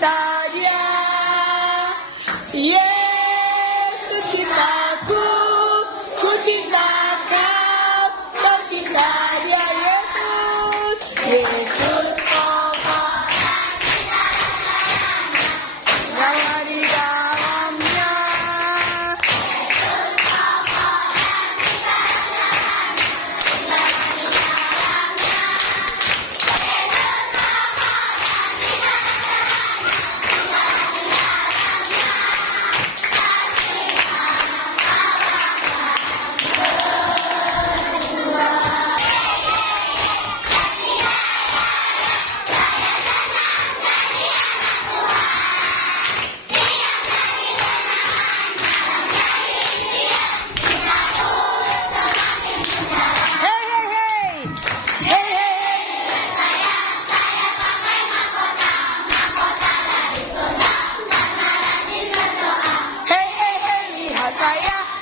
cinta Dia. Yesus cintaku, ku cinta Kau, Kau cinta Dia. Yesus, Yesus nyawa di dalamnya.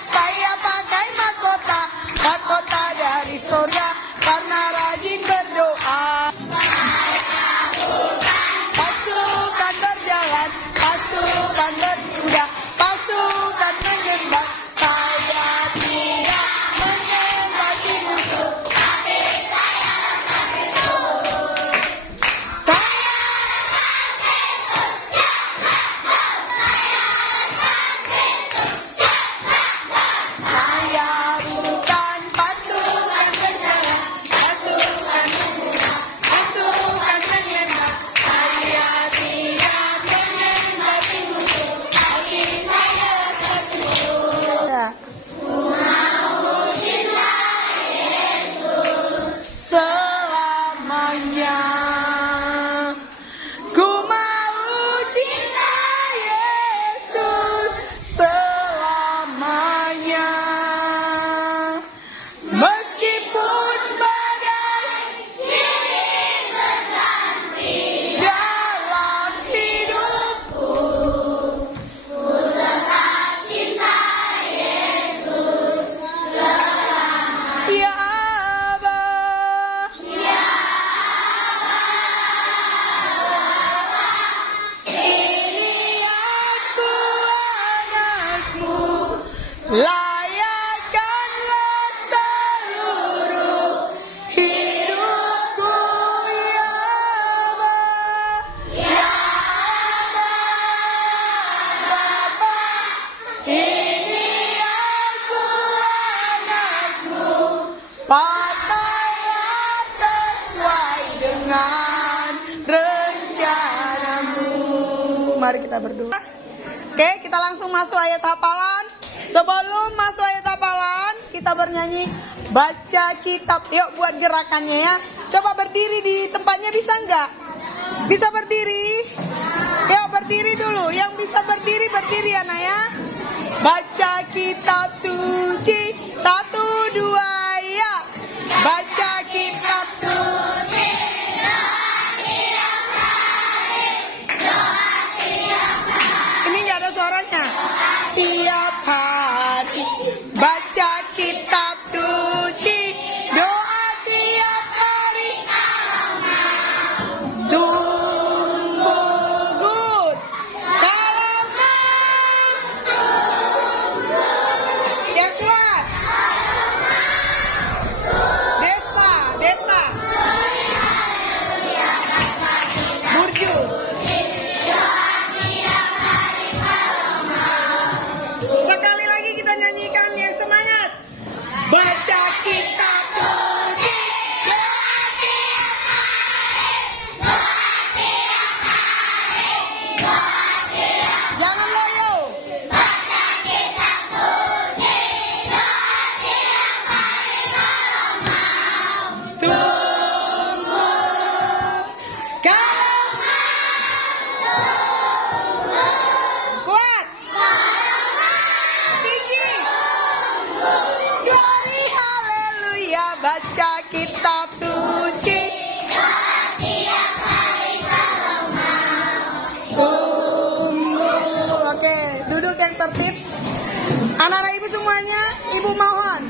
Saya pakai mahkota dari surga karena rajin berdoa. Pasukan berjalan, pasukan berkuda, pasukan menembak. Saya tidak menembaki musuh, tapi saya pakai Yesus. Saya bukan pasukan berjalan, pasukan berkuda, pasukan menembak. Saya tidak menembaki musuh, tapi saya pakai Yesus. Selamanya ku mau cinta Yesus selamanya, meskipun badai silih berganti dalam hidupku, ku tetap cinta Yesus selamanya. Ya Aba, ini aku anakmu, layakkanlah seluruh hidupku. Ya Aba, ya Aba, Bapa, ini aku anakmu, pakailah sesuai dengan rencanamu. Mari kita berdoa. Oke, kita langsung masuk ayat hafalan. Sebelum masuk ayat hafalan, kita bernyanyi baca kitab. Yuk buat gerakannya ya. Coba berdiri di tempatnya, bisa nggak? Bisa berdiri? Yuk berdiri dulu. Yang bisa berdiri, berdiri ya Nak ya. Baca kitab suci. 1, 2, ya. Baca kitab suci. Ini nggak ada suaranya. Tiap hari baca kitab suci, doa tiap hari. Tumbuh good. Kalau yang kuat. Desta. Burju. Sekali lagi kita nyanyikan yang semangat. Baca kitab suci, doa tiap hari. Jangan loyo. Baca kitab suci, doa tiap hari kalau mau tumbuh. Kalau mau kuat. Tinggi. Glory haleluya. Baca kitab suci. Tumbuh. Oke, duduk yang tertib. Anak-anak ibu semuanya, ibu mohon.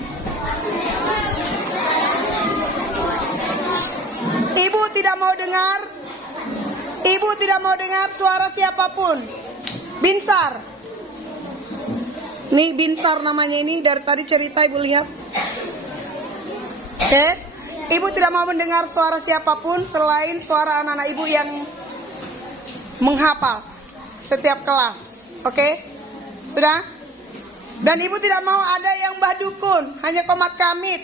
Ibu tidak mau dengar. Ibu tidak mau dengar suara siapapun. Binsar. Nih Binsar namanya ini, dari tadi cerita Ibu lihat. Oke. Ibu tidak mau mendengar suara siapapun selain suara anak-anak Ibu yang menghafal setiap kelas. Oke? Sudah? Dan Ibu tidak mau ada yang mbah dukun, hanya komat kamit.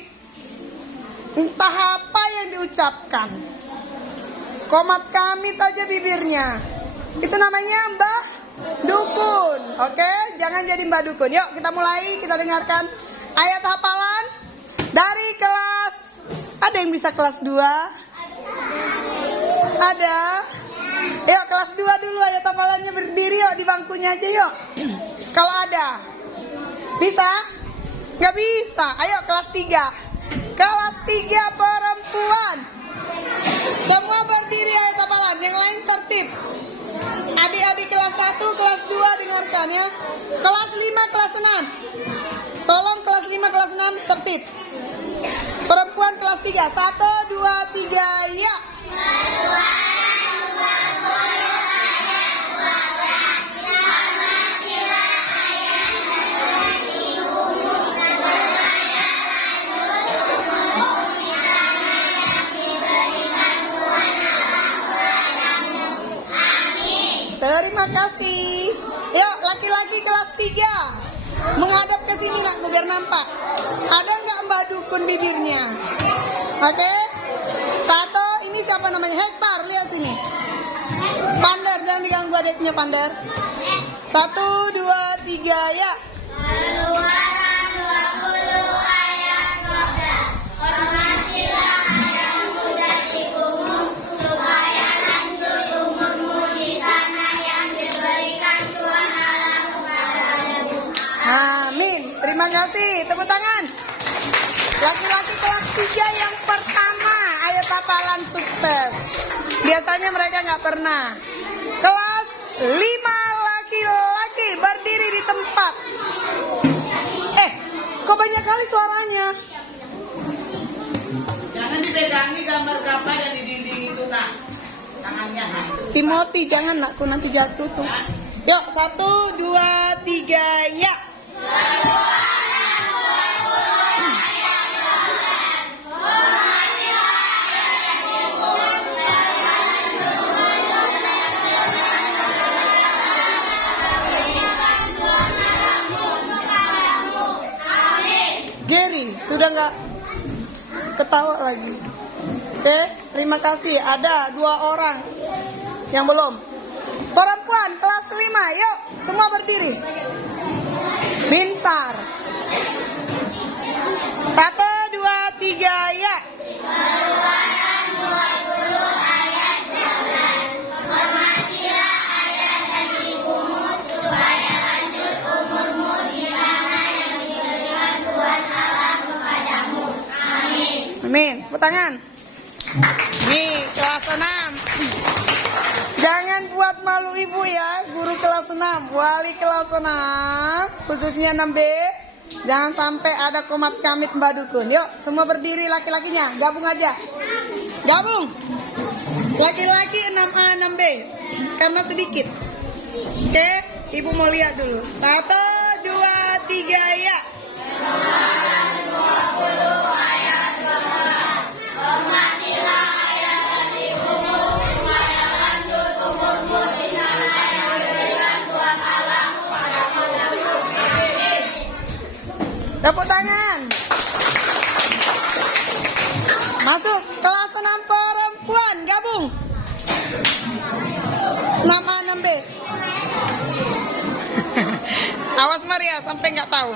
Entah apa yang diucapkan. Komat kamit aja bibirnya. Itu namanya mbah dukun. Oke? Jangan jadi mbah dukun. Yuk kita mulai, kita dengarkan ayat hafalan dari kelas. Ada yang bisa kelas 2? Ada? Yuk kelas 2 dulu ayat hafalannya, berdiri yuk di bangkunya aja yuk. Kalau ada. Bisa? Nggak bisa. Ayo kelas 3. Kelas 3 perempuan. Semua berdiri ayat hafalan, yang lain tertib. Adik-adik kelas 1, kelas 2 dengarkan ya. Kelas 5, kelas 6. Tolong kelas 5, kelas 6 tertib. Perempuan kelas 3. 1, 2, 3, ya. Terima kasih. Yuk laki-laki kelas 3 menghadap ke sini nakku biar nampak. Ada nggak mbak dukun bibirnya? Oke. 1, ini siapa namanya? Hektar, lihat sini. Pandar, jangan diganggu adiknya Pandar. 1, 2, 3, ya. Keluaran 20 ayat 12. Hormatilah ayahmu dan ibumu supaya lanjut umurmu di tanah yang diberikan Tuhan Allahmu kepadamu. Amin. Terima kasih. Tepuk tangan. Laki-laki kelas 3 yang pertama ayat hafalan sukses. Biasanya mereka nggak pernah. Kelas 5 laki-laki berdiri di tempat. Kok banyak kali suaranya? Jangan dipegangi gambar kapal yang di dinding itu nak. Tangannya. Timothy, jangan nakku, nanti jatuh tuh. Yuk 1, 2, 3, ya. Gary, sudah nggak ketawa lagi. Oke, terima kasih. Ada 2 orang yang belum. Perempuan kelas 5, yuk semua berdiri. Binsar. 1, 2, 3, ya. Keluaran 20 ayat 12. Hormatilah ayah dan ibumu supaya lanjut umurmu di tanah yang diberikan Tuhan Allah kepadamu. Amin. Amin. Tepuk tangan. Nih, kelas 6. Jangan buat malu ibu ya, guru kelas 6, wali kelas 6, khususnya 6B. Jangan sampai ada komat kamit mbak dukun. Yuk, semua berdiri laki-lakinya, gabung aja. Gabung. Laki-laki 6A, 6B, karena sedikit. Oke, ibu mau lihat dulu. 1, 2, 3, ya. Hormatilah ayah dan ibumu supaya lanjut umurmu di tanah yang diberikan Tuhan Allah kepadamu. Tepuk tangan. Masuk kelas 6 perempuan, gabung. 6A, 6B. Awas Maria, sampai nggak tahu.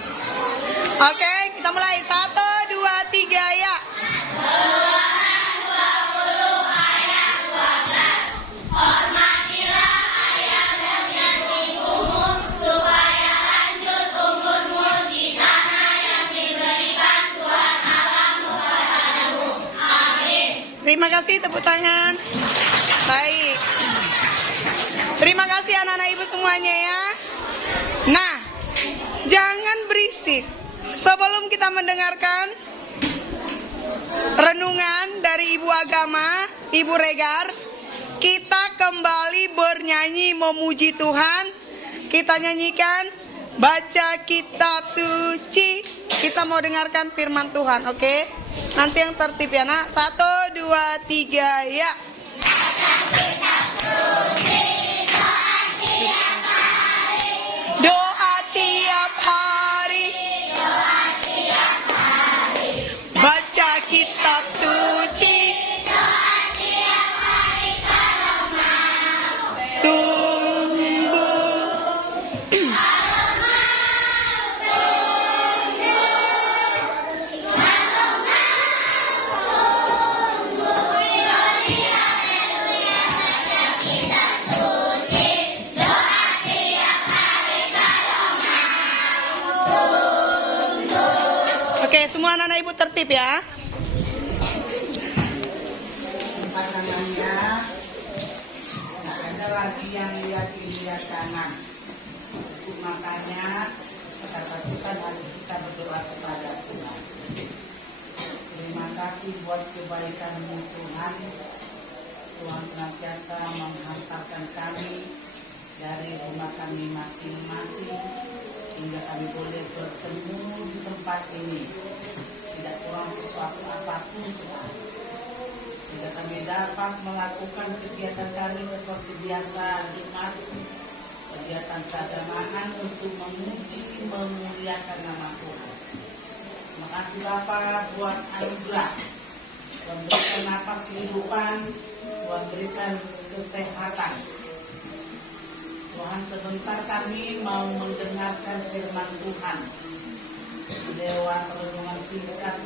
Oke, kita mulai. 1, 2, 3, ya. Keluaran 20 ayat 12. Hormatilah ayah dan ibumu supaya lanjut umurmu di tanah yang diberikan Tuhan Allahmu kepadamu. Amin. Terima kasih, tepuk tangan. Baik. Terima kasih anak-anak ibu semuanya ya. Nah, jangan berisik. Sebelum kita mendengarkan renungan dari Ibu Agama, Ibu Regar, Kita kembali bernyanyi memuji Tuhan. Kita nyanyikan baca kitab suci. Kita mau dengarkan firman Tuhan, oke? Nanti yang tertib ya nak. 1, 2, 3 ya. Doa tiap hari. Baca kitab suci. Tunggu. Oke, semua anak-anak ibu tertib ya. Angkat tangannya. Nggak ada lagi yang lihat kanan. Makanya kita satukan hati kita berdoa kepada Tuhan. Terima kasih buat kebaikan-Mu Tuhan. Tuhan senantiasa menghantarkan kami dari rumah kami masing-masing hingga kami boleh bertemu di tempat ini. Tidak kurang sesuatu apapun Tuhan. Sehingga kami dapat melakukan kegiatan kami seperti biasa, Jumat, kegiatan keagamaan untuk memuji, memuliakan nama Tuhan. Terima kasih Bapa buat anugerah. Tuhan berikan napas kehidupan, Tuhan berikan kesehatan. Tuhan, sebentar kami mau mendengarkan firman Tuhan lewat renungan singkat.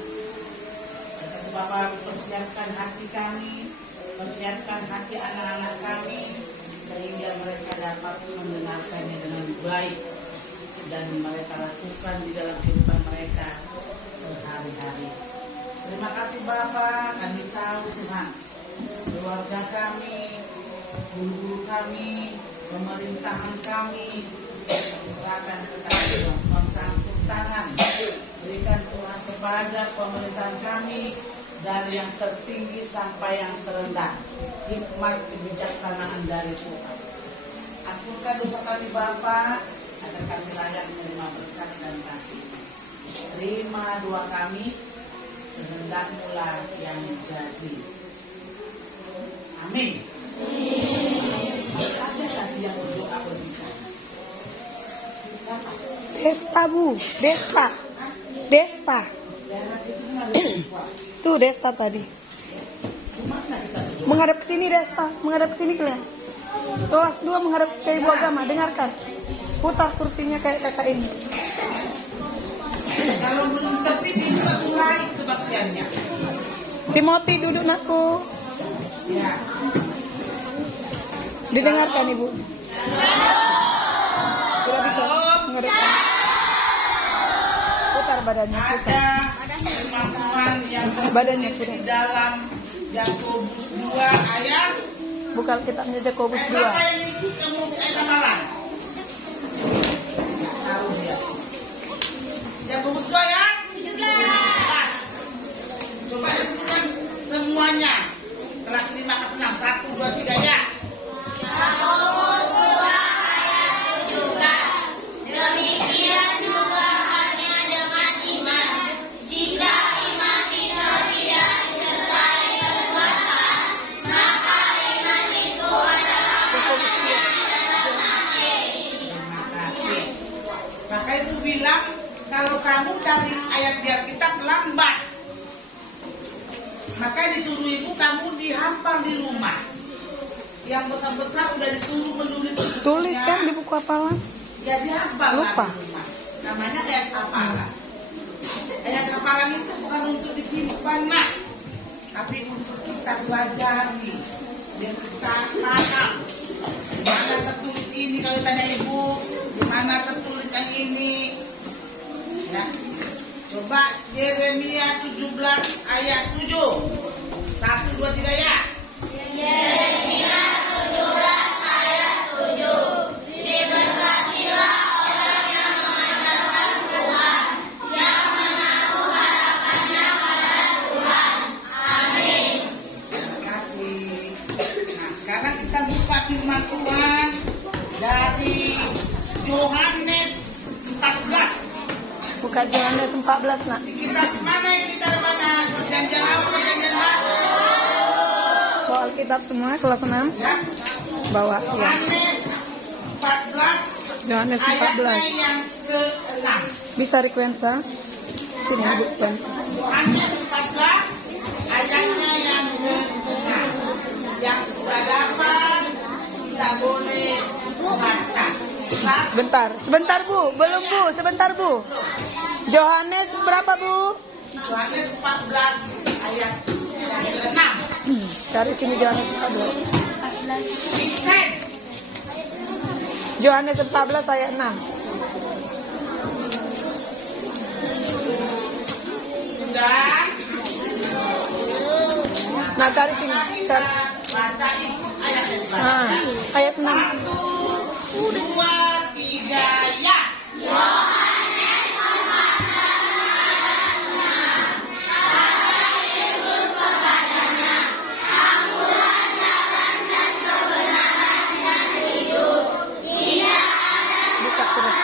Dan Bapak, persiapkan hati kami, persiapkan hati anak-anak kami, sehingga mereka dapat mendengarkannya dengan baik dan mereka lakukan di dalam kehidupan mereka sehari-hari. Terima kasih Bapak, kami tahu Tuhan, keluarga kami, guru-guru kami, pemerintahan kami diserahkan kepada Tuhan. Mencampur tangan, berikan Tuhan kepada pemerintahan kami dari yang tertinggi sampai yang terendah, hikmat kebijaksanaan dari Tuhan. Ampunkan dosa kami Bapa, agar kami layak menerima berkat dan kasih. Terima doa kami, kehendak-Mu lah yang jadi. Amin. Ada lagi yang berdoa berbicara? Desta Bu, Desta. Desta. Daerah situ kan ada dua. Tuh Desta tadi. Kemana kita berdoa? Menghadap ke sini Desta, menghadap ke sini kalian. Kelas 2 menghadap ke Ibu Agama, dengarkan. Putar kursinya kayak kakak ini. Kalau belum tertib juga mulai kebaktiannya. Timothy duduk nakku. Ya. Didengarkan Ibu. Tidak bisa menghadap sana. Putar badannya, putar. Ada firman Tuhan yang Badannya tertulis sudah. di dalam Yakobus 2 ayat. Bukan kitabnya Yakobus 2. Berapa yang ikut kamu ayat amalan? Nggak tahu dia. Yakobus 2 ayat 17. Coba disebutkan semuanya. Kelas 5 kelas 6. 1, 2, 3 ya. Yakobus 2 ayat 17. Demikian juga halnya dengan iman. Jika iman kita tidak disertai perbuatan, maka iman itu adalah hanya dalam hati. Terima kasih. Maka itu bilang kalau kamu cari ayat di Alkitab lambat, maka disuruh ibu kamu dihafal di rumah. Yang besar-besar udah disuruh menulis. Tulis kan di buku hafalan. Ya dihafal Lupa. lah di rumah. Namanya ayat hafalan. Ayat hafalan itu bukan untuk disimpan nak, tapi untuk kita pelajari, biar kita paham. Di mana tertulis ini kalau tanya ibu, di mana tertulis yang ini. Ya. Coba Yeremia 17 ayat 7. 1, 2, 3 ya. Yeremia 17 ayat 7. Diberkatilah orang yang mengandalkan Tuhan, yang menaruh harapannya pada Tuhan. Amin. Terima kasih. Nah, sekarang dari Yohanes 14. Buka Yohanes 14 nak. Di kitab mana ini dari mana? Perjanjian apa perjanjian baru? Bawa Alkitab semua kelas 6. Ya. Bawa ya. Yohanes 14. Yohanes Ayatnya 14. yang ke-6. Bisa Requensa? Sini Bu Pen. Yohanes 14 ayatnya yang ke-6. Yang sudah dapat kita boleh baca. Sebentar Bu, belum Bu, sebentar Bu. Yohanes berapa Bu? Yohanes 14 ayat yang ke-6. Cari sini Yohanes 14. Dicek. Yohanes 14 ayat 6. Sudah. Nah, cari sini. Kita Cari. baca ikut ayat yang Ah, ayat 6. 1, 2, 3, ya. Buka terus.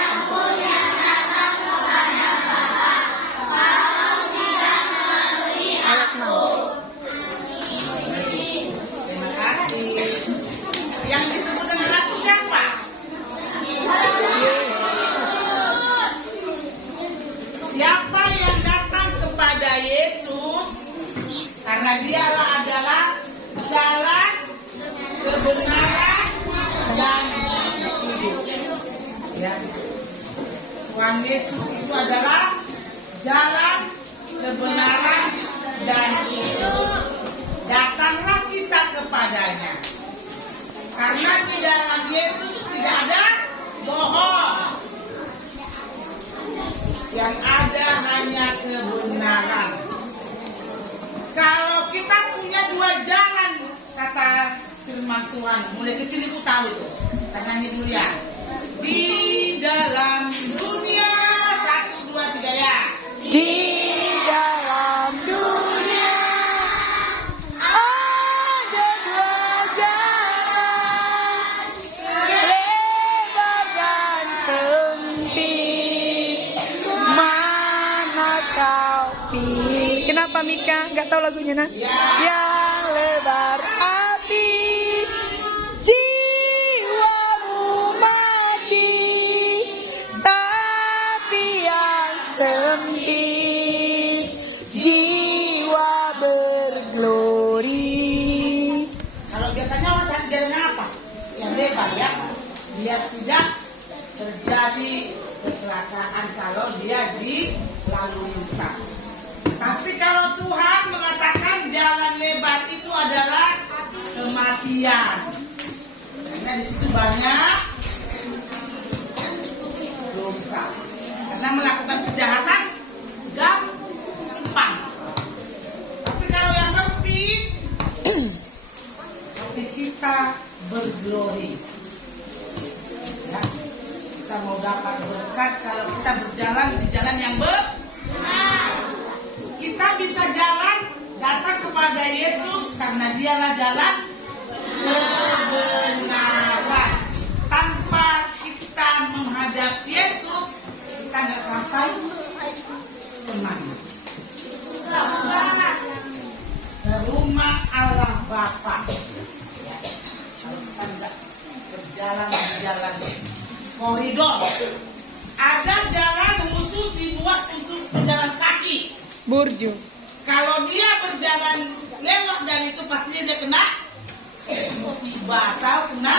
Ayat 6. Terima kasih. Yang disebut dengan aku siapa? Siapa yang datang kepada Yesus karena dialah adalah jalan, kebenaran, dan hidup. Ya. Tuhan Yesus itu adalah jalan, kebenaran, dan hidup. Datanglah kita kepadanya. Karena di dalam Yesus tidak ada bohong. Yang ada hanya kebenaran. Kalau kita punya dua jalan, kata firman Tuhan, mulai kecil ibu tahu itu. Kita nyanyi dulu ya. Di dalam dunia, 1, 2, 3 ya. Di dalam dunia ada dua jalan, lebar dan sempit. Mana kau pilih? Kenapa Mika? Gak tahu lagunya nak? Yang lebar api, jiwamu mati, tapi yang sempit, jiwa berglori. Kalau biasanya orang cari jalannya apa? Yang lebar ya. Biar tidak terjadi kecelakaan kalau dia di lalu lintas. Tapi kalau Tuhan mengatakan jalan lebar itu adalah kematian. Karena di situ banyak dosa. Karena melakukan kejahatan gampang. Tapi kalau yang sempit, hati kita berglori. Ya, kita mau dapat berkat kalau kita berjalan di jalan yang benar. Kita bisa jalan datang kepada Yesus karena dialah jalan kebenaran. Tanpa kita menghadap Yesus, kita nggak sampai kemana? Ke rumah Allah Bapa. Ya, kalau kita nggak berjalan di jalan koridor, ada jalan khusus dibuat untuk pejalan kaki. Burju. Kalau dia berjalan lewat dari itu pastinya dia kena musibah atau kena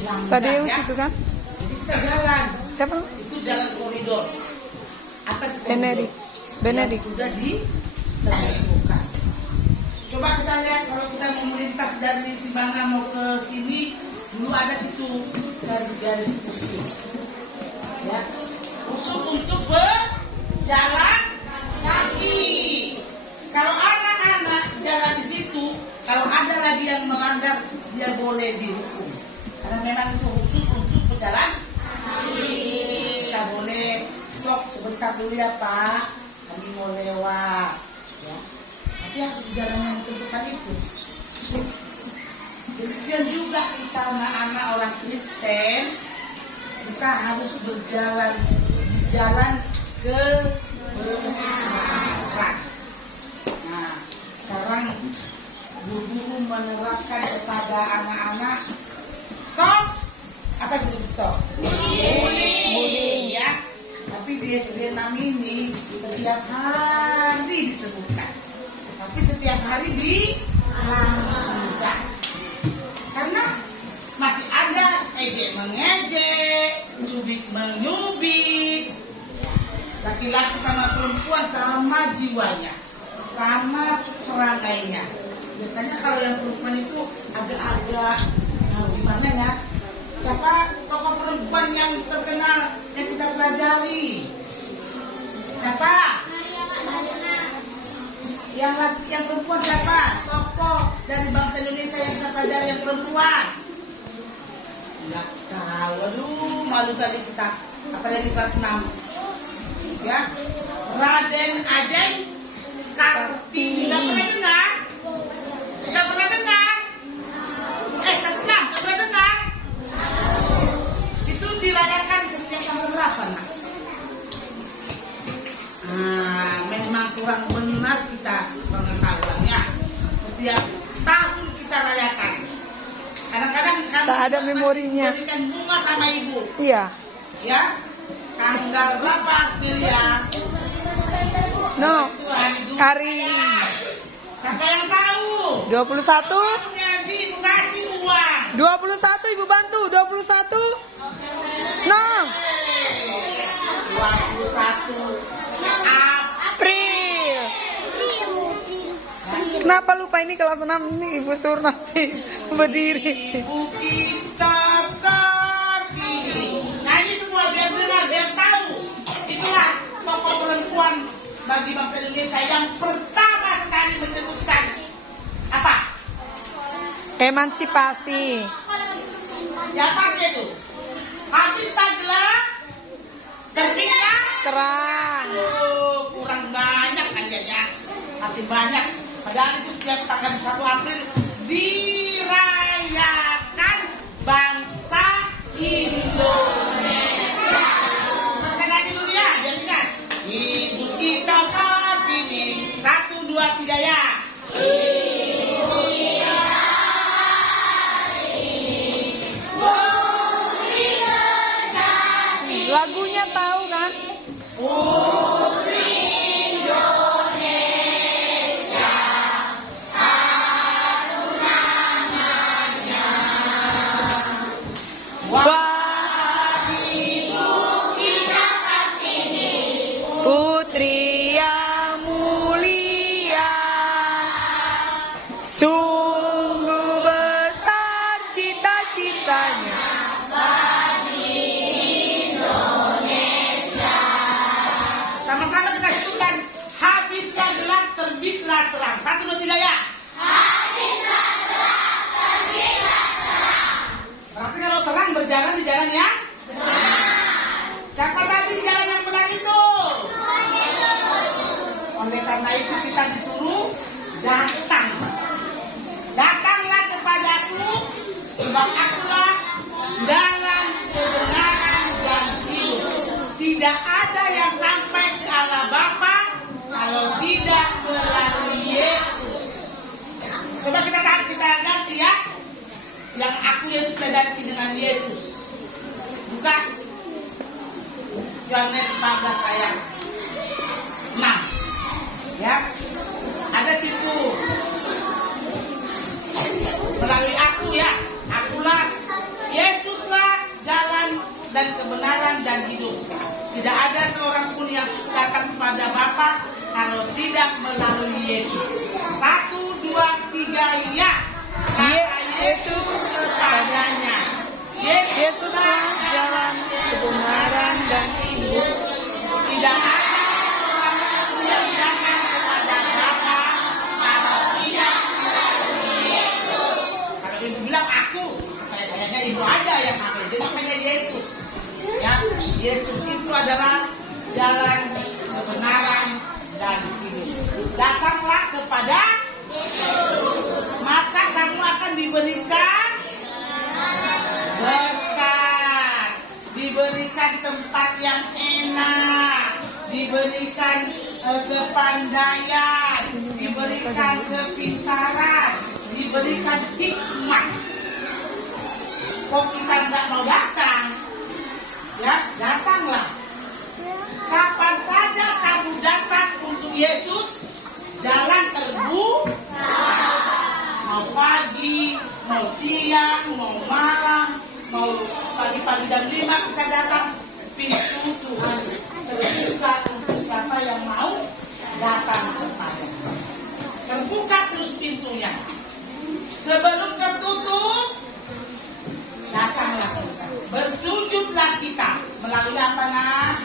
langgar. Tadeus Ya. itu kan? Jadi kita jalan. Siapa? Itu jalan koridor. Apa itu koridor? Benedik. Benedik. Yang sudah ditentukan. Coba kita lihat kalau kita mau melintas dari Simbanga mau ke sini, dulu ada situ garis-garis putih. Ya. Khusus untuk berjalan kaki. Kalau anak-anak jalan di situ, kalau ada lagi yang melanggar, dia boleh dihukum. Karena memang itu khusus untuk pejalan kaki. Kita boleh stop sebentar dulu ya Pak, kami mau lewat. Ya. Tapi harus di jalan yang ditentukan itu. Demikian juga kita anak-anak orang Kristen, kita harus berjalan di jalan kebenaran. Nah, sekarang guru menerapkan kepada anak-anak stop. Apa itu stop? Bullying ya. Tapi di SD 6 ini setiap hari disebutkan. Tapi setiap hari dilakukan. Karena masih ada ejek mengejek, cubit menyubit. Laki-laki sama perempuan sama jiwanya, sama perangainya. Biasanya kalau yang perempuan itu agak-agak gimana ya? Siapa tokoh perempuan yang terkenal yang kita pelajari? Siapa? Yang perempuan siapa? Tokoh dari bangsa Indonesia yang kita pelajari yang perempuan. Nggak tahu, aduh malu kali kita. Apalagi kelas 6. Ya, Raden Ajeng Kartini. Nggak pernah dengar? Nggak pernah dengar? Kelas 6, nggak pernah dengar? Itu dirayakan setiap tanggal berapa, nak? Memang kurang benar kita pengetahuannya. Setiap tahun kita rayakan. Kadang-kadang kami Tak ada memorinya. berikan bunga sama ibu. Iya. Ya, tanggal berapa Asmilia? No. Itu hari Hari siapa yang tahu? 21. Tahunnya sih ibu kasih uang. 21 Ibu bantu. 21. No. 21 April. Kenapa lupa ini kelas 6 ini Ibu suruh nanti berdiri. Ibu kita Kartini. Nah ini semua biar dengar, biar tahu. Itulah tokoh perempuan bagi bangsa Indonesia yang pertama sekali mencetuskan apa? Emansipasi. Siapa dia itu? Habis taglah, terbitlah. Terang. Oh, kurang banyak kan ya? Masih banyak. Padahal itu setiap tanggal 1 April dirayakan bangsa Indonesia. Makan lagi dulu ya, biar ingat. Ibu kita Kartini, 1, 2, 3 ya. Lagunya tahu kan? Putri yang mulia, sungguh besar cita-citanya. Sama-sama kita sebutkan. Habislah gelap, terbitlah terang. 1, 2, 3 ya. Berarti kalau terang berjalan di jalan ya? Siapa tadi jalan yang benar itu? Oleh karena itu kita disuruh datang. Datanglah kepadaku, sebab akulah jalan kebenaran dan hidup. Tidak ada yang sampai ke Allah Bapa kalau tidak melalui Yesus. Coba kita ganti ya. Yang aku yang kita ganti dengan Yesus. Buka Yohanes 14 ayat 6. Ya. Ada situ. Melalui aku ya. Akulah Yesuslah jalan dan kebenaran dan hidup. Tidak ada seorang pun yang datang kepada Bapa kalau tidak melalui Yesus. 1, 2, 3 ya. Kata Yesus kepadanya. Yesuslah jalan kebenaran dan hidup. Tidak ada seorang pun yang datang kepada Bapa kalau tidak melalui Yesus. Kalau ibu bilang aku, kayaknya ibu ada yang pakai. Jadi makanya Yesus. Ya, Yesus itu adalah jalan kebenaran dan hidup. Datanglah kepada Yesus, maka kamu akan diberikan diberikan tempat yang enak, diberikan kepandaian, diberikan kepintaran, diberikan hikmah. Kok kita nggak mau datang? Ya, datanglah. Kapan saja kamu datang untuk Yesus, jalan terbuka. Mau pagi, mau siang, mau malam, mau pagi-pagi jam 5 kita datang, pintu Tuhan terbuka untuk siapa yang mau datang kepada. Terbuka terus pintunya. Sebelum tertutup, datanglah kita. Bersujudlah kita melalui apa nak?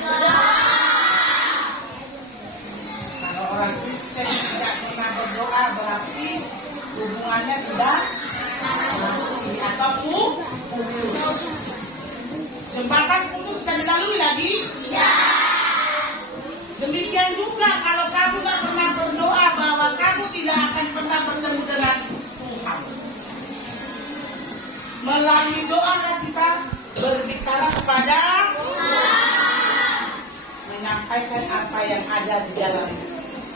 Kalau orang Kristen tidak pernah berdoa berarti hubungannya sudah mati atau putus. Jembatan putus bisa dilalui lagi? Tidak. Demikian juga kalau kamu nggak pernah berdoa bahwa kamu tidak akan pernah bertemu dengan Tuhan. Melalui doa kita berbicara kepada Tuhan, menyampaikan apa yang ada di dalam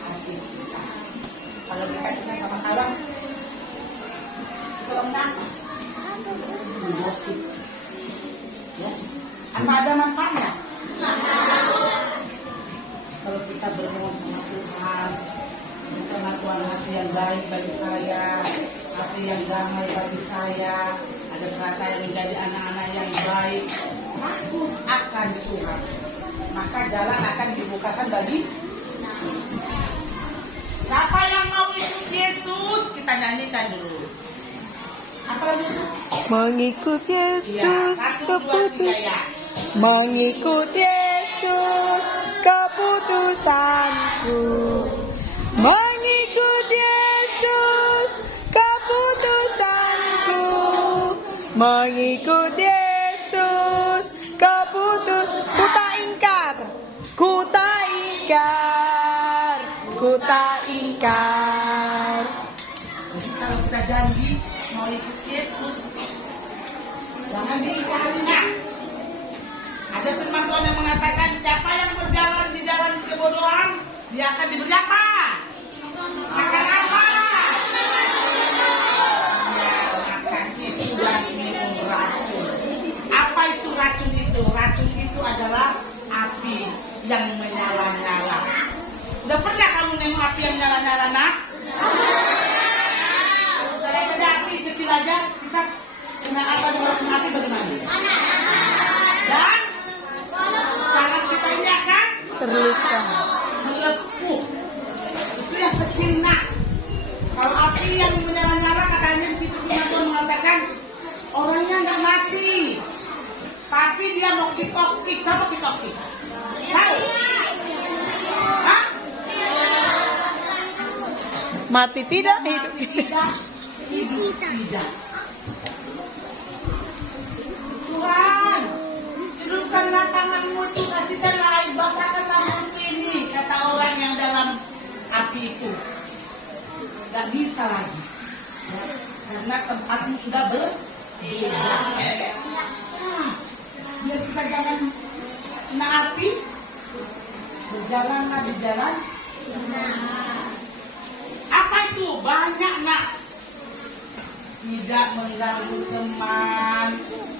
hati kita. Kalau dikasihkan sama orang, kalau kenapa? Gosip. Ya. Apa ada manfaatnya? Kalau kita berdoa sama Tuhan, karena Tuhan hati yang baik bagi saya, hati yang damai bagi saya, ada saya menjadi anak-anak yang baik, takut akan Tuhan, maka jalan akan dibukakan bagi siapa yang mau ikut Yesus. Kita nyanyikan dulu. Apa itu? Mengikut Yesus keputusan. Mengikut Yesus keputusanku. Mengikut Yesus keputusanku. Mengikut Yesus keputus. Ku tak ingkar. Ku tak ingkar. Ku tak ingkar. Jadi kalau kita janji mau ikut Yesus, jangan diingkari. Ada firman Tuhan yang mengatakan siapa yang berjalan di jalan kebodohan, dia akan diberi apa? Akan apa? Ya, makan situ dan minum racun. Apa itu racun itu? Racun itu adalah api yang menyala-nyala. Udah pernah kamu nengok api yang menyala-nyala, nak? Kalau ada api kecil aja, kita kena apa dengan api bagaimana? Dan tangan kita ini akan Terluka. melepuh. Itu yang kecil nak. Kalau api yang menyala-nyala, katanya di situ Tuhan mengatakan orangnya nggak mati, tapi dia mau kick-off-kick. Apa kick-off-kick? Tahu? Hah? Mati tidak, hidup Mati tidak, hidup tidak. Tuhan, celupkanlah tanganmu itu, kasihkanlah air, basahkanlah mulutku ini, kata orang yang dalam api itu. Gak bisa lagi, ya, karena tempatmu sudah berbeda. Nah, biar kita jangan kena api, berjalanlah di jalan. Apa itu? Banyak nak. Tidak mengganggu teman,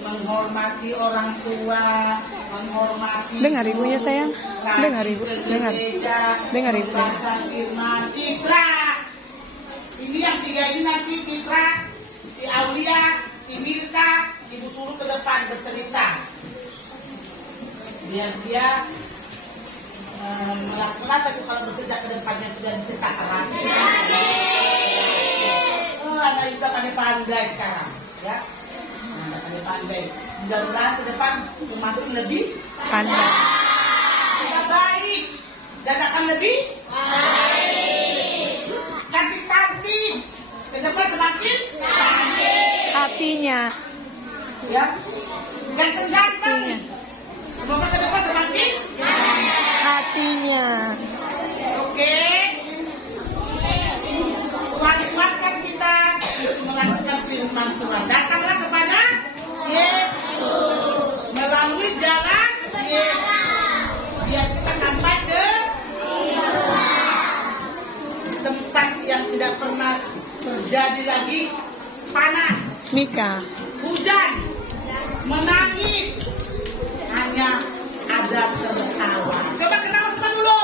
menghormati orang tua, menghormati Dengar ibunya, sayang. Dengar ibu, dengar. Dengar ibu. Membaca firman. Citra, ini yang tiga ini nanti Citra, si Aulia, si Mirka, ibu suruh ke depan bercerita. Biar dia melakukan, tapi kalau bercerita ke depannya sudah diceritakan anak juga pandai-pandai sekarang, ya. Pandai-pandai. Mudah-mudahan ke depan semakin lebih Pandai. sudah baik dan akan lebih baik. Cantik-cantik. Ke depan semakin cantik. Hatinya. Ya. Ganteng-ganteng. Semoga ke depan semakin Hatinya. oke. Tuhan kuatkan kita untuk melakukan firman Tuhan. Datanglah kepada Yesus melalui jalan jadi lagi panas, Mika. hujan, menangis, hanya ada tertawa. Coba kenal sama dulu.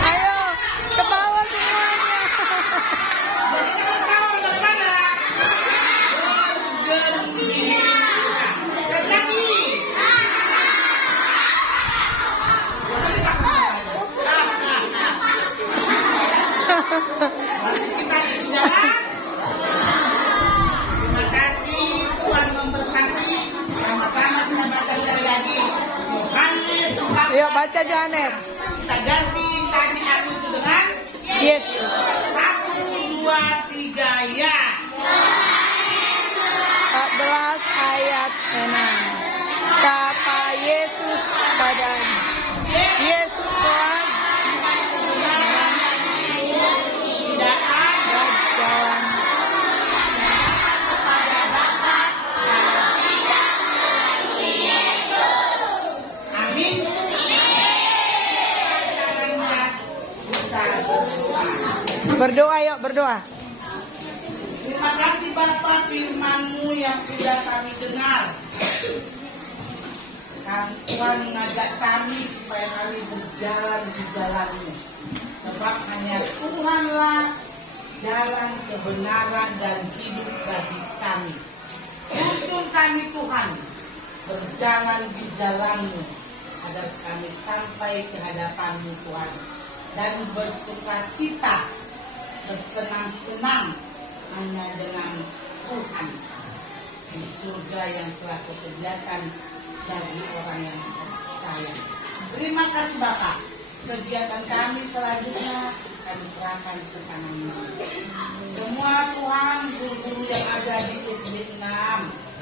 Ayo, ketawa semuanya. Biasanya kalau ketawa bagaimana? Bergembira. Sekali lagi. Boleh pasang tangan. Mari kita jalan. Terima kasih, Tuhan memberkati. Sama-sama kita baca sekali lagi. Yohanes 14. Yuk baca Yohanes. Kita ganti tadi aku itu dengan Yesus. 1, 2, 3 ya. 14 ayat 6. Kata Yesus padanya. Yesus telah Tidak ada jalan. kepada Bapa kalau tidak melalui Yesus. Amin. Caranya kita berdoa. Berdoa yuk, berdoa. Terima kasih Bapa, firman-Mu yang sudah kami dengar. Dan Tuhan mengajak kami supaya kami berjalan di jalan-Mu. Sebab hanya Tuhanlah jalan kebenaran dan hidup bagi kami. Tuntun kami Tuhan berjalan di jalan-Mu agar kami sampai ke hadapan-Mu Tuhan. Dan bersukacita, bersenang-senang hanya dengan Tuhan di surga yang telah Kau sediakan bagi orang yang percaya. Terima kasih Bapak. Kegiatan kami selanjutnya kami serahkan ke tangan-Mu. Semua Tuhan, guru-guru yang ada di SD 6,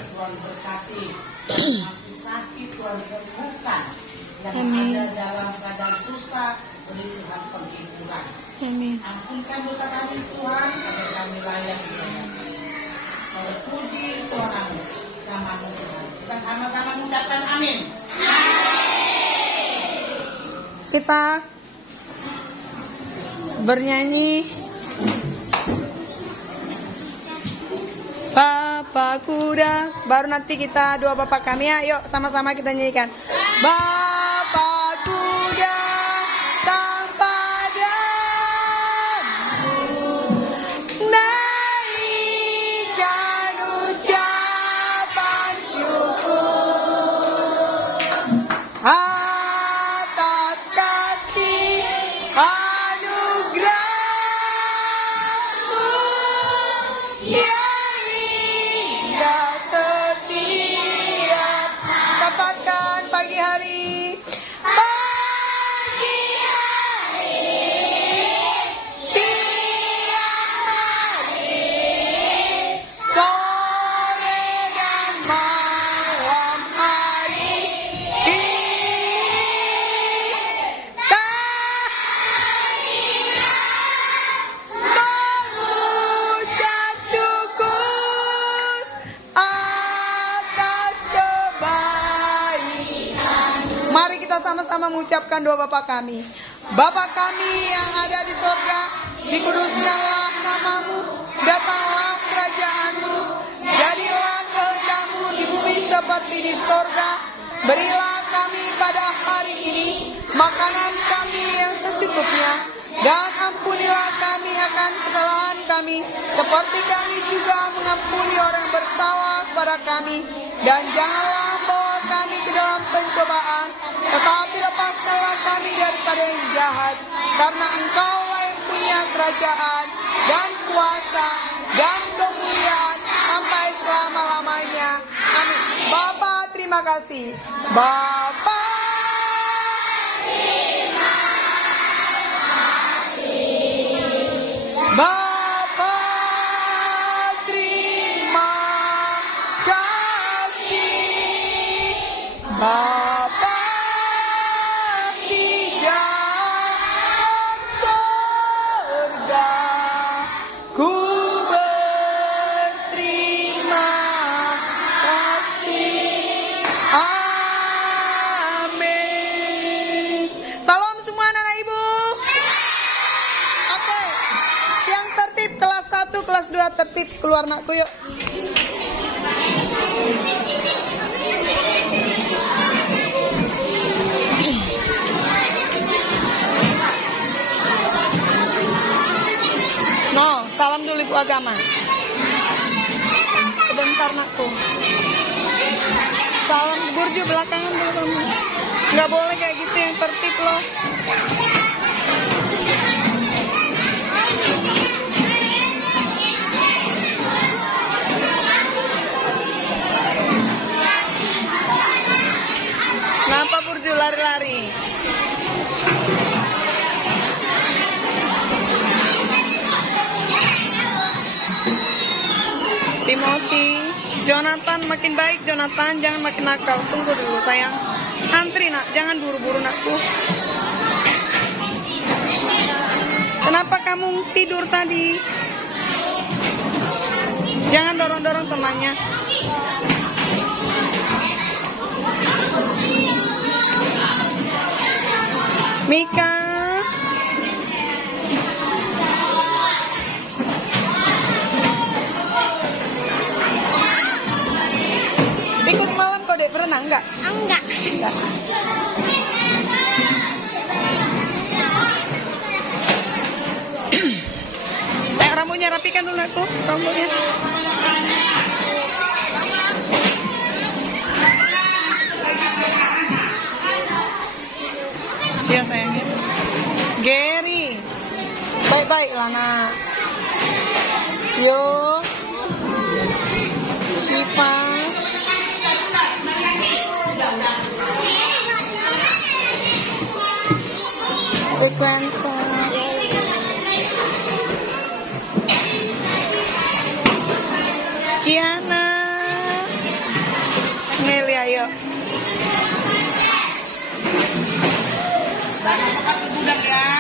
Tuhan berkati. Yang masih sakit Tuhan sembuhkan. Yang Amin. ada dalam keadaan susah, beri Tuhan penghiburan. Amin. Ampunkan dosa kami Tuhan, agar kami layak dilayani. Terpuji Tuhan, nama-Mu Tuhan. Kita sama-sama mengucapkan amin. Kita bernyanyi Bapak kuda. Baru nanti kita doa Bapak kami ya. Yuk sama-sama kita nyanyikan. Bapak kuda tanpa dambut, naikkan ucapan syukur atas kasih anugerah-Mu yang indah setiap. Katakan pagi hari, siang hari, sore dan malam hari, kita mengucap syukur atas kebaikan. Mari kita sama-sama mengucapkan doa Bapa kami. Bapa kami yang ada di sorga, dikuduskanlah nama-Mu, datanglah kerajaan-Mu, jadilah kehendak-Mu di bumi seperti di sorga. Berilah kami pada hari ini makanan kami yang secukupnya, dan ampunilah kami akan kesalahan kami, seperti kami juga mengampuni orang yang bersalah kepada kami. Dan janganlah bawa kami ke dalam pencobaan, tetapi lepaskanlah kami daripada yang jahat. Karena Engkau-lah yang punya kerajaan dan kuasa dan kemuliaan sampai selama-lamanya. Amin. Bapa, terima kasih. Bapa, Bapa, terima kasih. Bapa di dalam sorga, ku berterima kasih. Amin. Salam semua anak ibu. Oke, yang kelas 2 tertib keluar nakku yuk. No, salam dulu ibu agama. Sebentar nakku. Salam burju belakangan dulu kamu. Nggak boleh kayak gitu, yang tertib loh. Kenapa burju lari-lari? Timothy, Jonathan makin baik. Jonathan jangan makin nakal. Tunggu dulu sayang. Antri nak, jangan buru-buru nakku. Kenapa kamu tidur tadi? Jangan dorong-dorong temannya. Mika. Piku semalam kau dek berenang enggak? Enggak. Enggak. Rambutnya rapikan dulu aku, rambutnya. Iya sayangnya. Gary, baik-baik lah nak. Yo, Shiva. Frequenza. Kiana. Nelly ayo. Jangan suka budak ya.